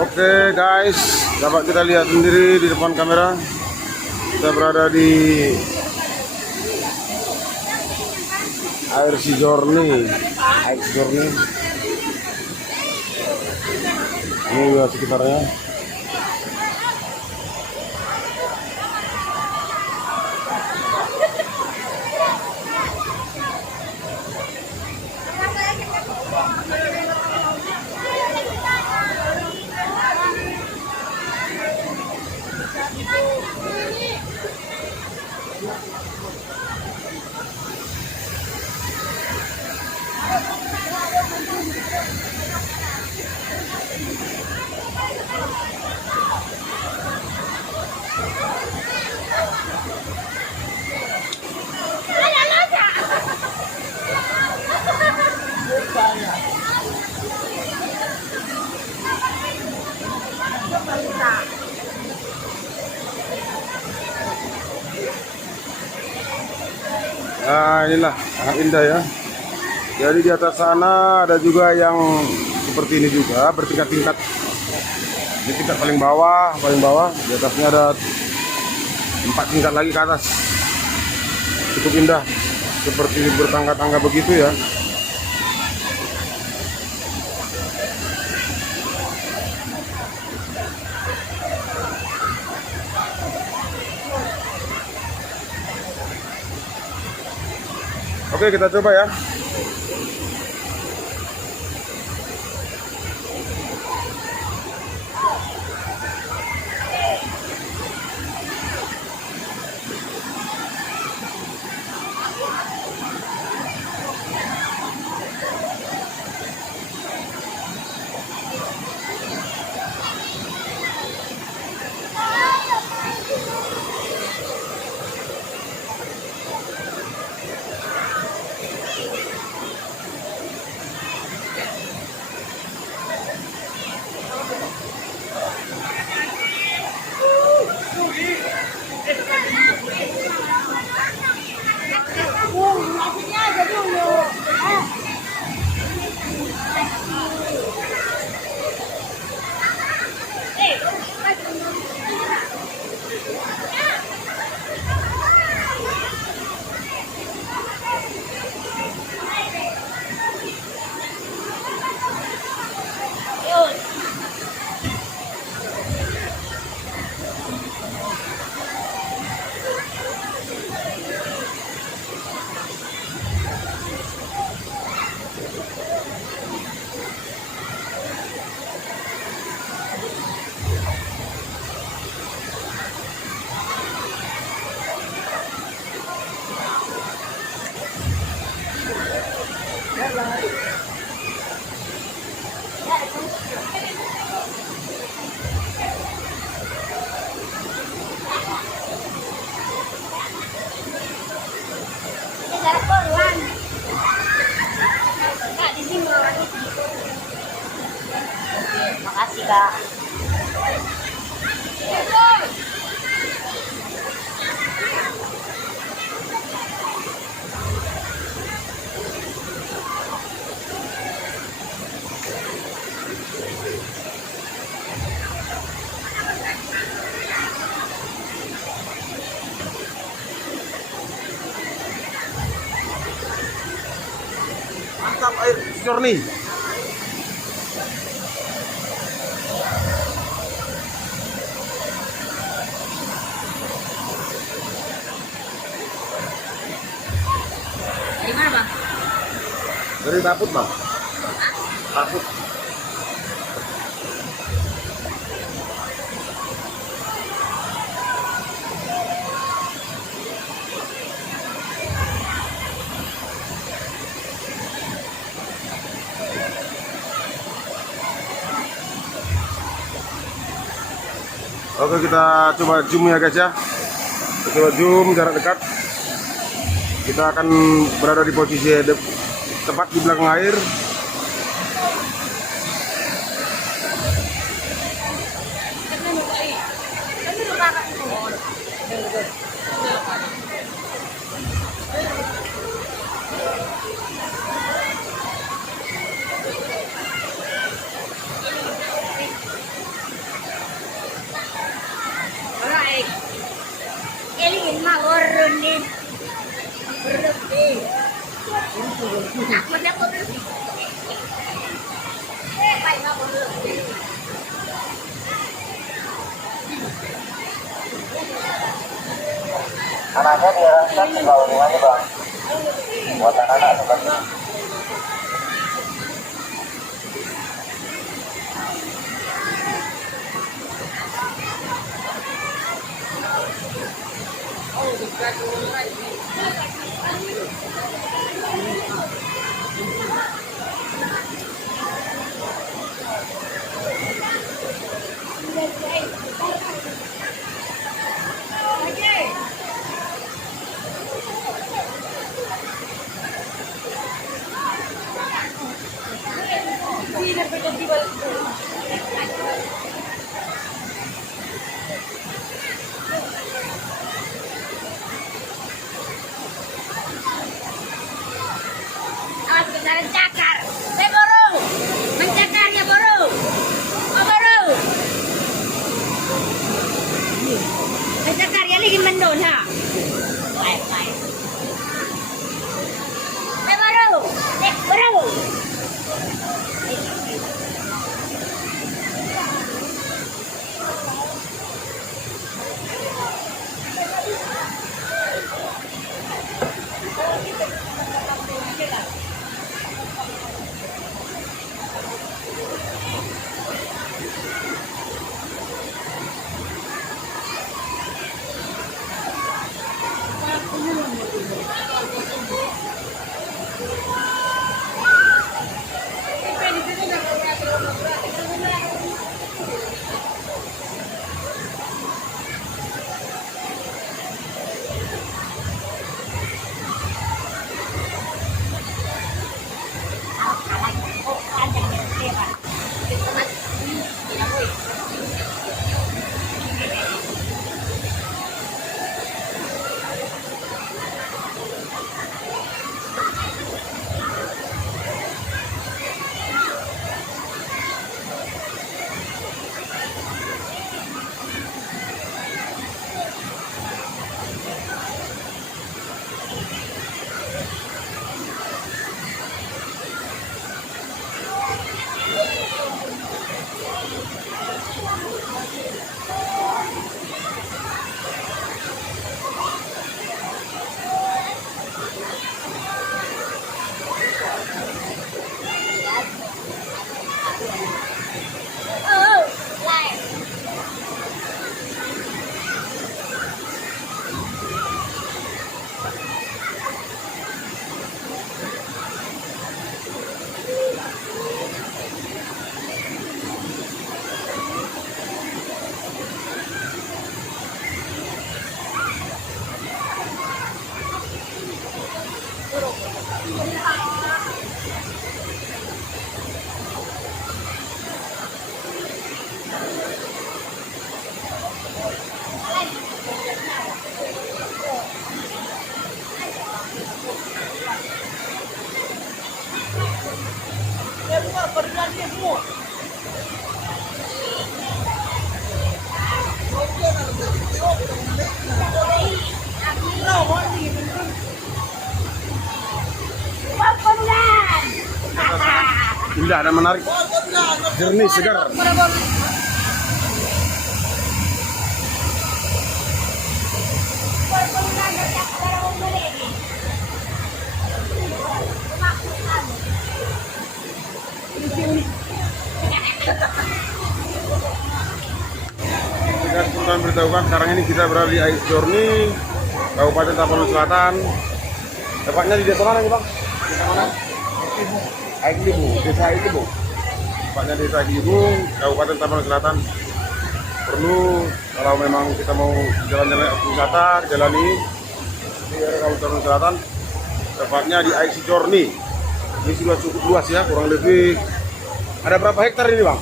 Oke guys, dapat kita lihat sendiri di depan kamera. Kita berada di air Journey. Ini juga sekitarnya. Nah, inilah sangat indah ya. Jadi di atas sana ada juga yang seperti ini juga, bertingkat-tingkat. Ini tingkat paling bawah. Di atasnya ada 4 tingkat lagi ke atas. Cukup indah, seperti bertangga-tangga begitu ya. Oke, kita coba ya. Makasih Kak. Mantap air Journey. Dari mana Bang? Dari Taput, Bang. Taput. Oke, kita coba zoom ya guys ya. Kita coba zoom jarak dekat. Kita akan berada di posisi tepat di belakang air. tanahnya diarahkan ke bawah bang. Buat anak-anak seperti cakar. Boro. Mencakarnya boro. Oh, boro. Mencakar ya lagi mendon ha. Baik. Boro. Boro. Indah dan menarik, jernih, segar. Kita spontan beritahukan sekarang ini kita berada di Ice Journey, Kabupaten Tapanuli Selatan. Tepatnya di desa mana nih bang? Desa mana? Aigilibu, desa Aigilibu. Tepatnya desa Aigilibu, Kabupaten Tapanuli Selatan. Perlu kalau memang kita mau jalan-jalan wisata, jalan ini di Kabupaten Tapanuli Selatan. Tepatnya di Ice Journey. Ini sudah cukup luas ya, kurang lebih ada berapa hektar ini bang?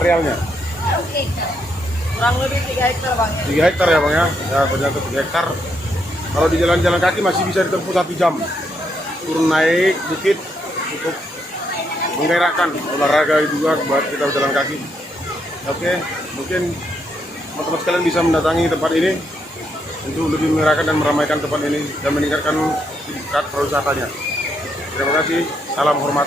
Arealnya? kurang lebih 3 hektar bang. 3 hektar ya bang ya, ya ternyata 3 hektar. Kalau di jalan-jalan kaki masih bisa ditempuh 1 jam. Turun naik bukit cukup menggairahkan, olahraga juga buat kita berjalan kaki. Oke, mungkin teman-teman sekalian bisa mendatangi tempat ini untuk lebih menggerakkan dan meramaikan tempat ini dan meningkatkan tingkat pariwisatanya. Terima kasih, salam hormat.